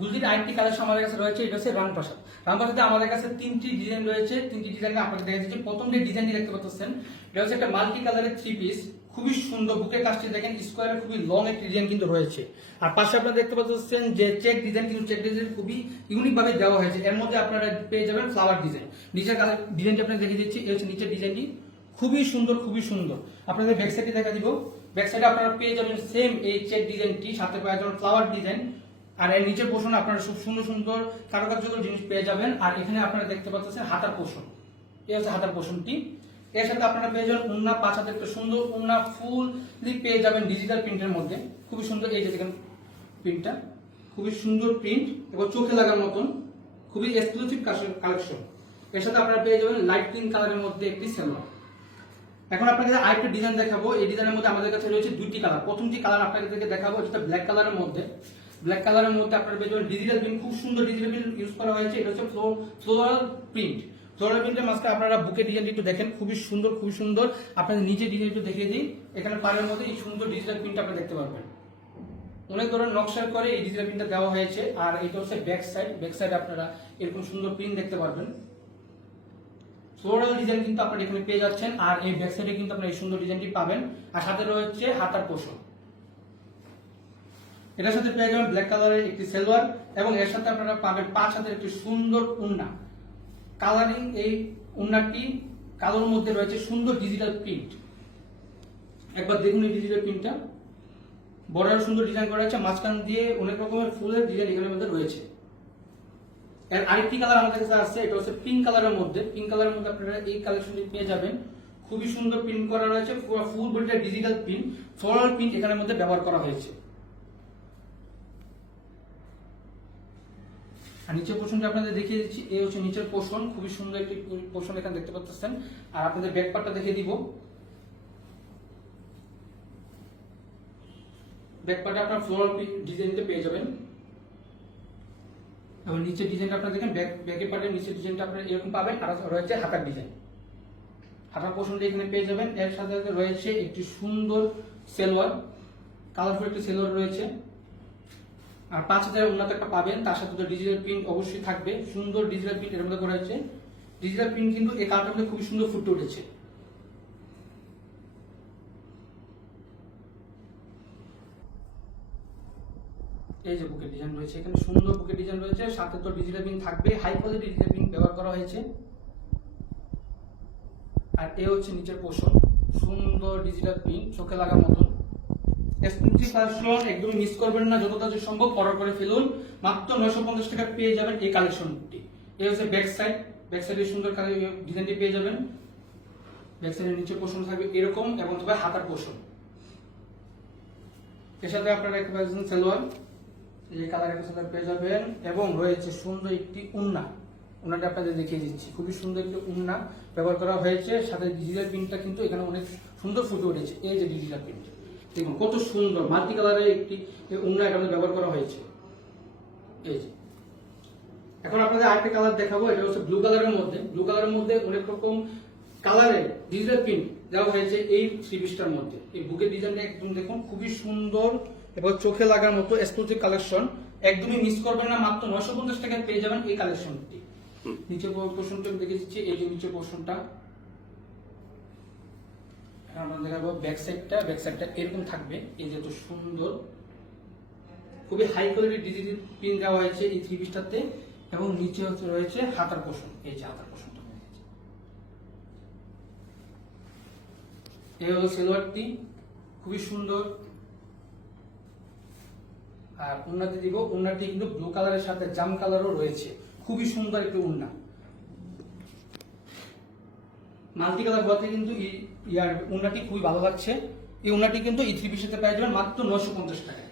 গুলজির আরেকটি কালেকশন আমাদের কাছে রয়েছে, এটা হচ্ছে রামপ্রসাদ। রামপ্রসাদে আমাদের কাছে তিনটি ডিজাইন রয়েছে। তিনটি ডিজাইন আপনাদের দেখা যাচ্ছে। প্রথম যে ডিজাইনটি দেখতে পাচ্ছেন এটা হচ্ছে একটা মাল্টি কালারের থ্রি পিস, খুবই সুন্দর। বুকের কাজটি দেখেন স্কোয়ারের খুবই লং একটি ডিজাইন কিন্তু রয়েছে। আর পাশে আপনারা দেখতে পাচ্ছেন যে চেক ডিজাইন, কিন্তু চেক ডিজাইন খুবই ইউনিক ভাবে দেওয়া হয়েছে। এর মধ্যে আপনারা পেয়ে যাবেন ফ্লাওয়ার ডিজাইন। নিচের ডিজাইনটি আপনাদের দেখিয়ে দিচ্ছি, এই হচ্ছে নিচের ডিজাইনটি, খুবই সুন্দর খুবই সুন্দর। আপনাদের ব্যাক সাইডে দেখা দিব, ব্যাক সাইডে আপনারা পেয়ে যাবেন সেম এই চেক ডিজাইনটি, সাথে পেয়ে যাবেন ফ্লাওয়ার ডিজাইন। আর এর নিচের পোর্শনে আপনারা খুব সুন্দর সুন্দর কারুকার্যকর জিনিস পেয়ে যাবেন। আর এখানে আপনারা দেখতে পাচ্ছেন হাতার পোর্শন, এই হচ্ছে হাতার পোর্শনটি। এর সাথে আপনারা পেয়ে যাবেন উন্না, 5 হাতের একটা সুন্দর উন্না ফুললি পেয়ে যাবেন ডিজিটাল প্রিন্টের মধ্যে, খুবই সুন্দর। এই যে দেখেন প্রিন্টটা, খুবই সুন্দর প্রিন্ট এবং চোখে লাগার মতন, খুবই এক্সক্লুসিভ কালেকশন। এর সাথে আপনারা পেয়ে যাবেন লাইট পিঙ্ক কালারের মধ্যে একটি সালোয়ার। এখন আপনাকে আরেকটা ডিজাইন দেখাবো। এই ডিজাইনের মধ্যে আমাদের কাছে রয়েছে দুইটি কালার। প্রথমটি কালার আপনাদেরকে দেখাবো, এটা ব্ল্যাক কালারের মধ্যে। ব্ল্যাক কালারের মধ্যে আপনারা পেয়ে যাবেন ডিজিটাল প্রিন্ট, খুব সুন্দর ডিজিটাল প্রিন্ট ইউজ করা হয়েছে। এটা হচ্ছে ফ্লোরাল প্রিন্ট। ফ্লোরাল প্রিন্টের মাঝখানে আপনারা বুকের ডিজাইনটি একটু দেখেন, খুবই সুন্দর খুবই সুন্দর। আপনাদের নিচে ডিজাইন একটু দেখিয়ে দিই, এখানে পাড়ের মধ্যে এই সুন্দর ডিজিটাল প্রিন্ট আপনারা দেখতে পারবেন। অনেক ধরনের নকশার করে এই ডিজিটাল প্রিন্টটা দেওয়া হয়েছে। আর এটা হচ্ছে ব্যাক সাইড, ব্যাক সাইডে আপনারা এরকম সুন্দর প্রিন্ট দেখতে পারবেন। ফ্লোরাল ডিজাইন কিন্তু আপনারা এখানে পেয়ে যাচ্ছেন। আর এই ব্যাক সাইডে কিন্তু আপনারা এই সুন্দর ডিজাইনটি পাবেন। আর সাথে রয়েছে হাতার পোর্শন। এটার সাথে পেয়ে যাবেন ব্ল্যাক কালারের একটি সালোয়ার এবং এর সাথে আপনারা পাবেন 5 হাতের একটি সুন্দর উন্না কালারিং। এই উন্নাটি কালোর মধ্যে রয়েছে সুন্দর ডিজিটাল প্রিন্ট। একবার দেখুন এই ডিজিটাল প্রিন্টটা, বর্ডার সুন্দর ডিজাইন করা আছে, মাঝখান দিয়ে অনেক রকমের ফুলের ডিজাইন এখানের মধ্যে রয়েছে। এর আরেকটি কালার আমাদের কাছে আছে, এটা হচ্ছে পিঙ্ক কালারের মধ্যে। পিঙ্ক কালারের মধ্যে আপনারা এই কালেকশনটি পেয়ে যাবেন, খুবই সুন্দর প্রিন্ট করা রয়েছে, ফুল বডিটা ডিজিটাল প্রিন্ট, ফ্লোরাল প্রিন্ট এখানের মধ্যে ব্যবহার করা হয়েছে। আর নিচের পোর্শনটা আপনাদের দেখিয়ে দিচ্ছি, এই হচ্ছে নিচের পোর্শন, খুবই সুন্দর একটি পোর্শন এখানে দেখতে পাচ্ছেন। আর আপনাদের ব্যাক পার্টটা দেখিয়ে দিব। ব্যাক পার্টে আপনারা ফ্লোরাল ডিজাইনটা পেয়ে যাবেন এবং নিচের ডিজাইনটা আপনারা দেখেন, ব্যাকের পার্টের নিচের ডিজাইনটা আপনারা এরকম পাবেন। আর রয়েছে হাতার ডিজাইন, হাতার পোর্শনটা এখানে পেয়ে যাবেন। এর সাথে রয়েছে একটি সুন্দর সালোয়ার, কালারফুল একটি সালোয়ার রয়েছে। আর 5 হাজার উন্নত একটা পাবেন, তার সাথে তো ডিজিটাল প্রিন্ট অবশ্যই থাকবে, সুন্দর ডিজিটাল প্রিন্ট এর মধ্যে করা হয়েছে। ডিজিটাল প্রিন্ট কিন্তু এই কালারটার মধ্যে খুবই সুন্দর ফুটে উঠেছে। এই যে বুকের ডিজাইন রয়েছে, এখানে সুন্দর বুকের ডিজাইন রয়েছে, সাথে তো ডিজিটাল প্রিন্ট থাকবে, হাই কোয়ালিটি ডিজিটাল প্রিন্ট ব্যবহার করা হয়েছে। আর এই হচ্ছে নিচের পোর্শন, সুন্দর ডিজিটাল প্রিন্ট, চোখে লাগার মতন এক্সক্লুসিভ কালেকশন। একদম মিস করবেন না, যত তাড়াতাড়ি সম্ভব অর্ডার করে ফেলুন। মাত্র 950 টাকা পেয়ে যাবেন এই কালেকশনটি। এই হচ্ছে ব্যাক সাইড, ব্যাক সাইডে সুন্দর ডিজাইনটি পেয়ে যাবেন। ব্যাক সাইডের নিচে পোর্শন থাকবে এরকম এবং তবে হাতার পোর্শন। এর সাথে আপনারা একটা পাচ্ছেন সালোয়ার, এই কালার একটা সালোয়ার পেয়ে যাবেন এবং রয়েছে সুন্দর একটি উন্না। উন্নাটা আপনাদের দেখিয়ে দিচ্ছি, খুবই সুন্দর একটি উন্না ব্যবহার করা হয়েছে। সাথে ডিজিটাল প্রিন্টটা কিন্তু এখানে অনেক সুন্দর ফুটে উঠেছে। এই যে ডিজিটাল প্রিন্ট দেখুন কত সুন্দর, মাল্টি কালারের একটি উন্না এখানে ব্যবহার করা হয়েছে। এই যে এখন আপনাদের আরেকটা কালার দেখাবো, এটা হচ্ছে ব্লু কালারের মধ্যে। ব্লু কালারের মধ্যে অনেক রকম কালারের ডিজিটাল প্রিন্ট দেওয়া হয়েছে এই থ্রি পিসটার মধ্যে। এই বুকের ডিজাইনটা একদম দেখুন খুবই সুন্দর এবং চোখে লাগার মতো এক্সক্লুসিভ কালেকশন। একদমই মিস করবেন না, মাত্র 950 টাকায় পেয়ে যাবেন এই কালেকশনটি। নিচের পোর্শনটা দেখে দিচ্ছি, এই যে নিচের পোর্শনটা আমরা দেখাবো। ব্যাক সাইডটা এরকম থাকবে, এই যে এত সুন্দর, খুবই হাই কোয়ালিটি ডিজিটাল প্রিন্ট দেওয়া হয়েছে এই থ্রি পিসটাতে। এবং নিচে হচ্ছে রয়েছে হাতার পোর্শন, এই যে হাতার পোর্শনটা, এই হলো সালোয়ারটি, খুবই সুন্দর। আর উন্নাটি দিব, উন্নাটি কিন্তু ব্লু কালারের সাথে জাম কালারও রয়েছে, খুবই সুন্দর একটি উন্না। মাল্টি কালার বলতে কিন্তু ইয়ার উন্নাটি খুবই ভালো লাগছে। এই উন্নাটি কিন্তু এই থ্রি পিসের সাথে পেয়ে যাবেন মাত্র 950 টাকায়।